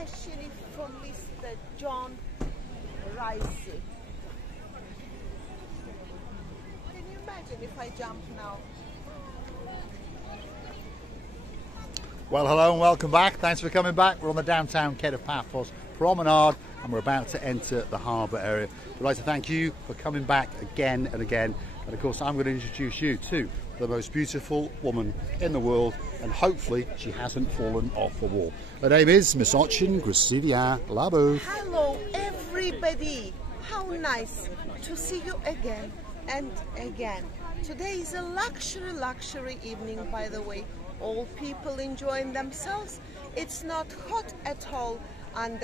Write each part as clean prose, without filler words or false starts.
especially for Mr. John Ricey. Can you imagine if I jump now? Well, hello and welcome back. Thanks for coming back. We're on the downtown Kato Paphos promenade and we're about to enter the harbour area. We'd like to thank you for coming back again and again. And of course, I'm going to introduce you to the most beautiful woman in the world, and hopefully she hasn't fallen off the wall. Her name is Miss Ochin Gracivia Labo. Hello everybody, how nice to see you again and again. Today is a luxury evening, by the way. All people enjoying themselves. It's not hot at all, and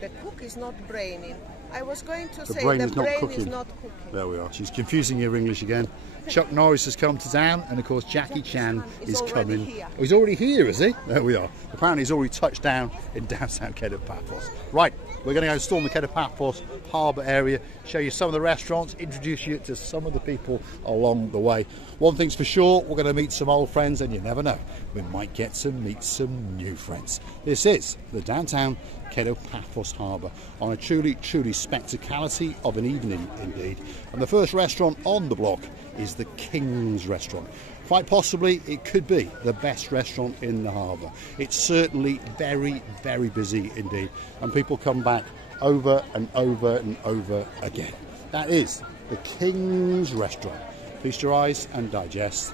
the cook is not braining. I was going to say the brain is not cooking. There we are. She's confusing your English again. Chuck Norris has come to town, and of course Jackie Chan is coming. Here. Oh, he's already here, is he? There we are. Apparently he's already touched down in downtown Kato Paphos. Right, we're going to go storm the Kato Paphos harbour area, show you some of the restaurants, introduce you to some of the people along the way. One thing's for sure, we're going to meet some old friends, and you never know, we might get to meet some new friends. This is the downtown Kato Paphos Harbour on a truly spectacality of an evening indeed. And the first restaurant on the block is the King's Restaurant. Quite possibly it could be the best restaurant in the harbour. It's certainly very busy indeed, and people come back over and over and over again. That is the King's Restaurant. Feast your eyes and digest.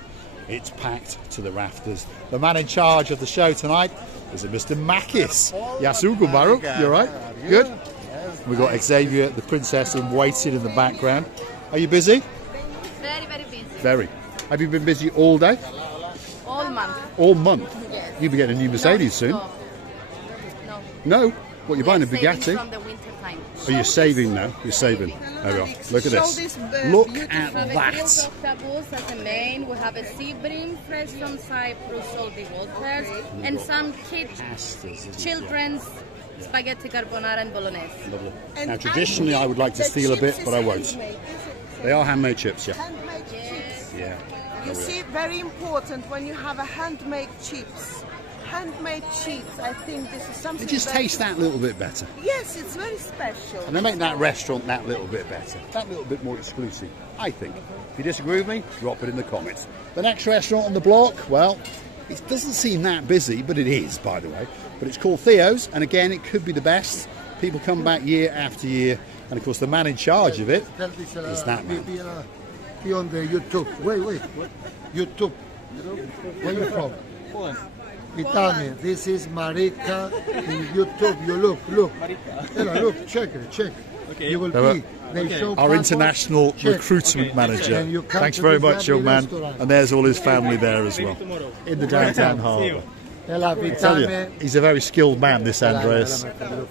It's packed to the rafters. The man in charge of the show tonight is Mr. Makis. Yasugu Maru, you alright? Good? Yes. We've got Xavier, the princess, in waiting in the background. Are you busy? Very busy. Very. Have you been busy all day? All month. All month? Yes. You'll be getting a new Mercedes soon. No. No? What, you're buying a Bugatti? From the winter time. Oh, you're saving now. You're saving. There we are. Look at this. Look at that. We have a grilled octopus as a main. We have a sea bream fresh from Cyprus, salty waters, and some children's spaghetti carbonara and bolognese. Lovely. Now, traditionally, I would like to steal a bit, but I won't. They are handmade chips, yeah. Handmade chips. Yeah. You see, very important when you have a handmade chips. Handmade chips, I think this is something. They just taste that little bit better. Yes, it's very special. And they make that restaurant that little bit better. That little bit more exclusive, I think. If you disagree with me, drop it in the comments. The next restaurant on the block, well, it doesn't seem that busy, but it is, by the way. But it's called Theo's, and again, it could be the best. People come back year after year, and of course, the man in charge of it is that man. Be on the YouTube. Wait. What? YouTube. Where are you from? Poland. Italy. This is Marika in YouTube. You look. Look, check it. Okay. You will be. Our international recruitment manager. Thanks very much, young man. And there's all his family there as well, in the downtown harbour. I tell you, he's a very skilled man, this Andreas.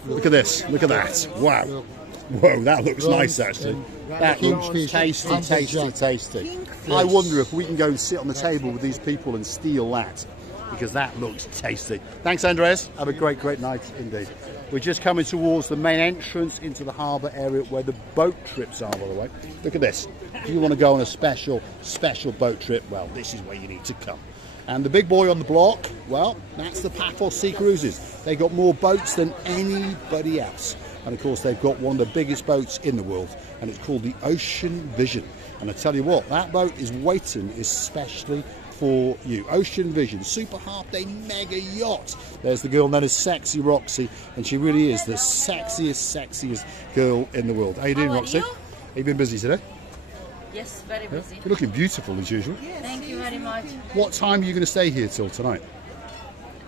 Look at this. Look at that. Wow. Whoa, that looks nice actually. That looks tasty. I wonder if we can go and sit on the table with these people and steal that, because that looks tasty. Thanks, Andreas. Have a great night indeed. We're just coming towards the main entrance into the harbour area where the boat trips are, by the way. Look at this. If you want to go on a special boat trip, well, this is where you need to come. And the big boy on the block, well, that's the Paphos Sea Cruises. They've got more boats than anybody else. And of course, they've got one of the biggest boats in the world, and it's called the Ocean Vision. And I tell you what, that boat is waiting especially for you. Ocean Vision, super half day mega yacht. There's the girl known as Sexy Roxy, and she really is the sexiest girl in the world. How you doing, Roxy? Have you been busy today? Yes, very busy. You're looking beautiful as usual. Yes, thank you very much. What time are you going to stay here till tonight?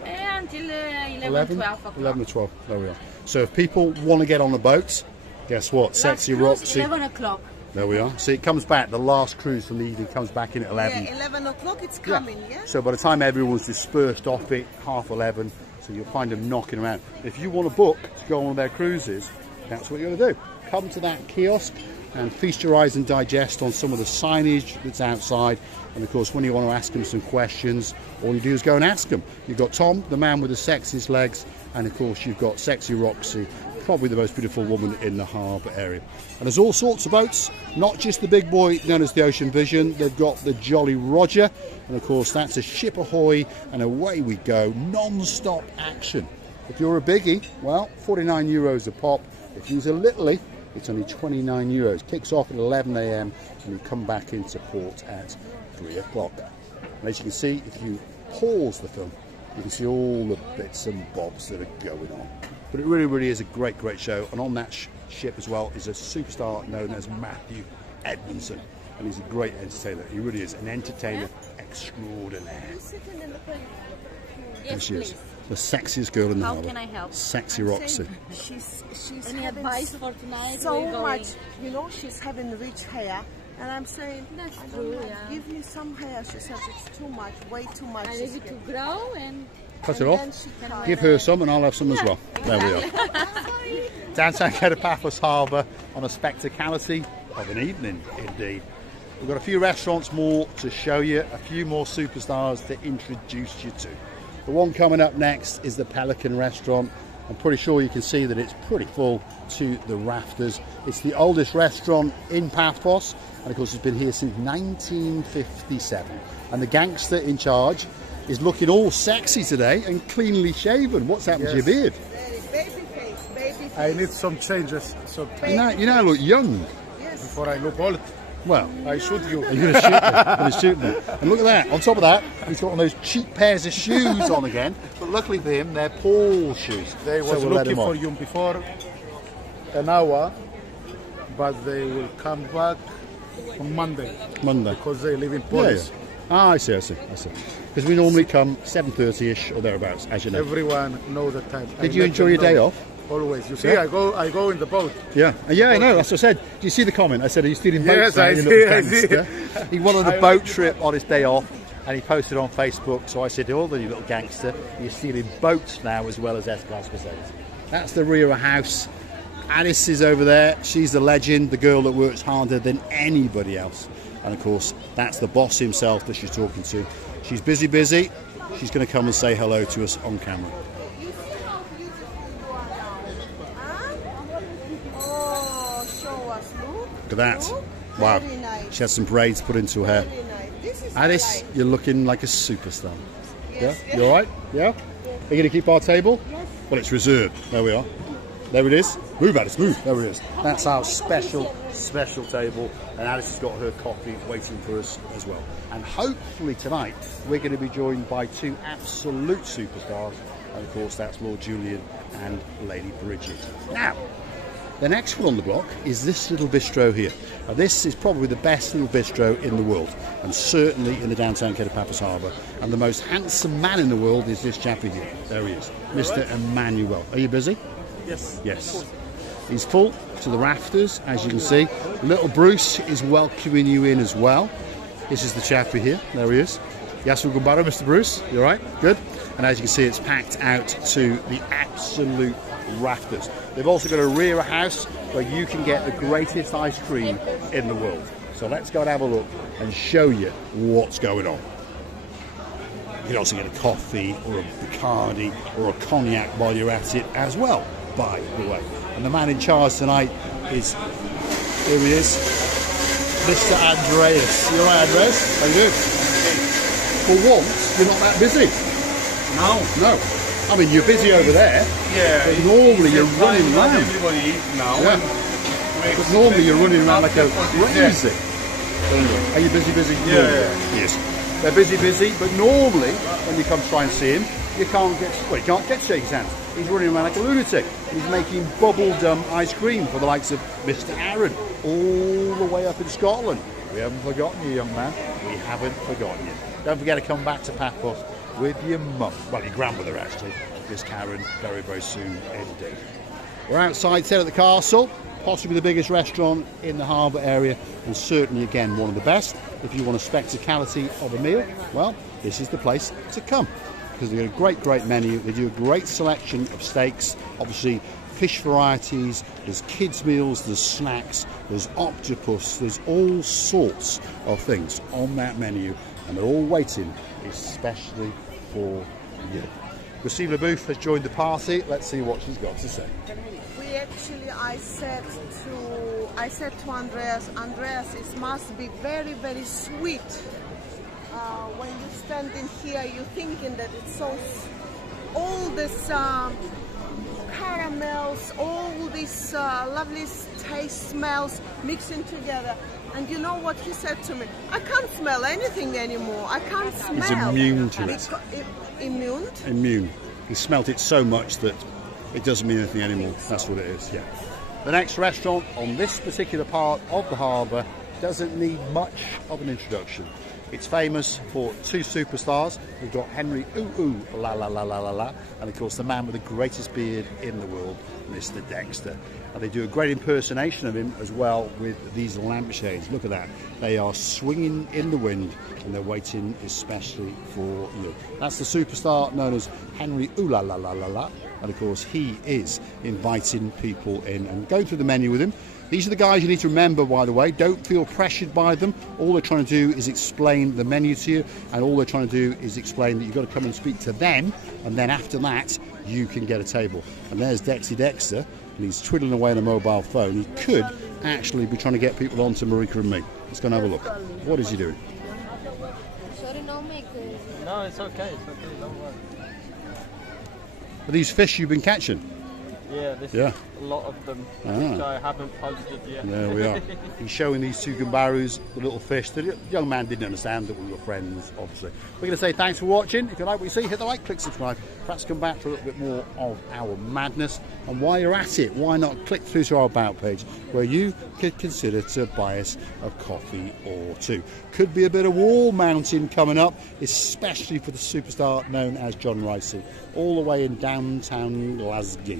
Until 11, 12 o'clock. 11 or 12, there we are. So if people want to get on the boat, guess what? Sexy Roxy. 11 o'clock. There we are. See, it comes back, the last cruise from the evening comes back in at 11. Yeah, 11 o'clock it's coming, yeah? So by the time everyone's dispersed off it, 11:30, so you'll find them knocking around. If you want to book to go on one of their cruises, that's what you're going to do. Come to that kiosk and feast your eyes and digest on some of the signage that's outside. And of course, when you want to ask them some questions, all you do is go and ask them. You've got Tom, the man with the sexiest legs, and of course you've got Sexy Roxy, probably the most beautiful woman in the harbour area. And there's all sorts of boats, not just the big boy known as the Ocean Vision. They've got the Jolly Roger, and of course that's a ship ahoy, and away we go, non-stop action. If you're a biggie, well, 49 euros a pop. If you're a littly, it's only 29 euros. Kicks off at 11 a.m. and you come back into port at 3 o'clock. And as you can see, if you pause the film, you can see all the bits and bobs that are going on. But it really, really is a great, great show. And on that ship as well is a superstar known as Matthew Edmondson. And he's a great entertainer. He really is an entertainer extraordinaire. Yes, she is. please. The sexiest girl in the How harbour. can I help? Sexy Roxy. She's Any having advice for tonight? so We're going- much, you know, she's having rich hair. And I'm saying, That's I don't true, know, yeah. give me some hair. She says it's too much, way too much. I need it to grow and Cut it And off. then she can Give her some and I'll have some as well. There we are. Downtown Kato Paphos Harbour on a spectacality of an evening indeed. We've got a few restaurants more to show you, a few more superstars to introduce you to. The one coming up next is the Pelican Restaurant. I'm pretty sure you can see that it's pretty full to the rafters. It's the oldest restaurant in Paphos, and of course it's been here since 1957. And the gangster in charge is looking all sexy today and cleanly shaven. What's happened to your beard? baby face, baby face. I need some changes. So You now look young. before I look old, Well, I shoot you. you're going to shoot them. You're going to shoot them. And look at that. On top of that, he's got one of those cheap pairs of shoes on again. But luckily for him, they're Paul shoes. They So was we'll let looking him for on. you before an hour, but they will come back on Monday Monday. because they live in Yeah, Polish. yeah. Ah, I see. Because we normally come 7:30ish or thereabouts, as you know. Everyone knows the time. Did you enjoy your day off? Always. You see, Yeah. I go in the boat. Yeah, I know. That's what I said. Do you see the comment? I said, "Are you stealing boats?" Yes, now, I you see, little I see. gangster?" He wanted a boat trip on his day off, and he posted on Facebook. So I said, "Oh, you little gangster, you're stealing boats now as well as S-Class facilities." That's the Rira house. Alice is over there. She's the legend, the girl that works harder than anybody else. And of course, that's the boss himself that she's talking to. She's busy. She's going to come and say hello to us on camera. You see how beautiful you are now? Huh? Oh, show us, look. Look at that. Look. Wow. Very nice. She had some braids put into her hair. Very nice. This is Alice, nice. you're looking like a superstar. Yes, Yeah? You all right? Yeah? Are you going to keep our table? Yes. Well, it's reserved. There we are. There it is. Move, Alice, move. There it is. That's our special table. And Alice has got her coffee waiting for us as well. And hopefully tonight, we're going to be joined by two absolute superstars. And of course, that's Lord Julian and Lady Bridget. Now, the next one on the block is this little bistro here. Now, this is probably the best little bistro in the world, and certainly in the downtown Kato Paphos Harbour. And the most handsome man in the world is this chappy here. There he is, Mr. Emmanuel. Are you busy? Yes. Yes. He's full to the rafters, as you can see. Little Bruce is welcoming you in as well. This is the chappy here. There he is. Yes, we'll go better, Mr. Bruce. You all right? Good. And as you can see, it's packed out to the absolute rafters. They've also got a Rira house where you can get the greatest ice cream in the world. So let's go and have a look and show you what's going on. You can also get a coffee or a Bacardi or a cognac while you're at it as well, by the way. And the man in charge tonight is, here he is, Mr. Andreas. You all right, Andreas? How you doing? For once, you're not that busy. No. I mean, you're busy over there. Yeah. But normally you're running around. Everybody eat now. Yeah. But normally you're running around like a crazy. Are you busy? Yeah. Yes. They're busy, but normally when you come try and see him, you can't get to shake his hands. He's running around like a lunatic. He's making bubblegum ice cream for the likes of Mr. Aaron, all the way up in Scotland. We haven't forgotten you, young man. We haven't forgotten you. Don't forget to come back to Paphos with your mum. Well, your grandmother, actually. Miss Karen, very, very soon indeed. We're outside here at the castle, possibly the biggest restaurant in the harbour area, and certainly, again, one of the best. If you want a spectacality of a meal, well, this is the place to come. Because they've got a great menu. They do a great selection of steaks, obviously fish varieties, there's kids' meals, there's snacks, there's octopus, there's all sorts of things on that menu, and they're all waiting especially for you. Christine LaBouffe has joined the party. Let's see what she's got to say. I said to Andreas, it must be very, very sweet. When you're standing here, you're thinking that it's so all this caramels, all these lovely taste smells mixing together. And you know what he said to me? I can't smell anything anymore. I can't smell. He's immune to it. Immune? Immune. He smelt it so much that it doesn't mean anything anymore. That's what it is, yeah. The next restaurant on this particular part of the harbour doesn't need much of an introduction. It's famous for two superstars. We've got Henry La La La La La La, and of course the man with the greatest beard in the world, Mr. Dexter. And they do a great impersonation of him as well with these lampshades. Look at that. They are swinging in the wind and they're waiting especially for you. That's the superstar known as Henry La La La La La. And of course he is inviting people in and going through the menu with him. These are the guys you need to remember, by the way. Don't feel pressured by them. All they're trying to do is explain the menu to you, and all they're trying to do is explain that you've got to come and speak to them, and then after that you can get a table. And there's Dexter, and he's twiddling away on a mobile phone. He could actually be trying to get people on to Marika and me. Let's go and have a look. What is he doing? No, it's okay. It's okay. Don't worry. Are these fish you've been catching? Yeah, this is a lot of them, which I haven't posted yet. There we are. He's showing these two gambarus, the little fish. The young man didn't understand that we were friends, obviously. We're going to say thanks for watching. If you like what you see, hit the like, click subscribe. Perhaps come back for a little bit more of our madness. And while you're at it, why not click through to our About page, where you could consider to buy us a coffee or two. Could be a bit of wall mounting coming up, especially for the superstar known as John Ricey, all the way in downtown Glasgow.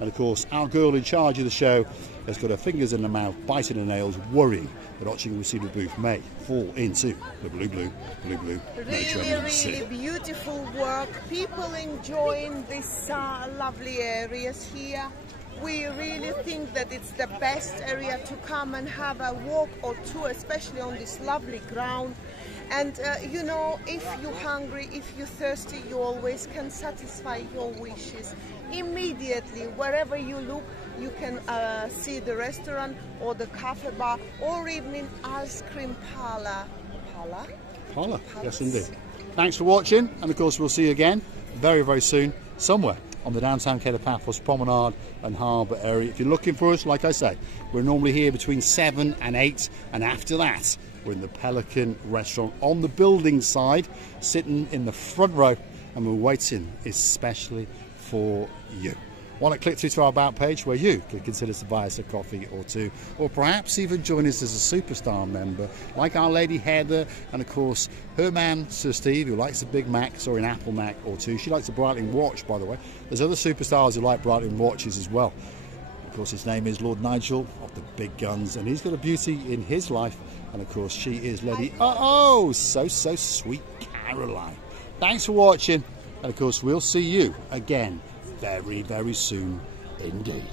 And of course, our girl in charge of the show has got her fingers in her mouth, biting her nails, worrying that Ochigan Receiver booth may fall into the blue. Really beautiful work. People enjoying these lovely areas here. We really think that it's the best area to come and have a walk or two, especially on this lovely ground. And you know, if you're hungry, if you're thirsty, you always can satisfy your wishes. Immediately, wherever you look, you can see the restaurant or the cafe bar or even ice cream parlor. Parlor, yes indeed. Thanks for watching, and of course we'll see you again very, very soon, somewhere on the downtown Kato Paphos Promenade and Harbour area. If you're looking for us, like I say, we're normally here between 7 and 8, and after that we're in the Pelican Restaurant on the building side, sitting in the front row, and we're waiting especially for you. Why not click through to our About page, where you could consider to buy us a coffee or two, or perhaps even join us as a superstar member, like our lady Heather, and of course her man Sir Steve, who likes a Big Mac, sorry, an Apple Mac or two. She likes a Breitling watch, by the way. There's other superstars who like Breitling watches as well. Of course, his name is Lord Nigel of the Big Guns, and he's got a beauty in his life, and of course she is Lady so sweet Caroline. Thanks for watching, and of course we'll see you again very, very soon indeed.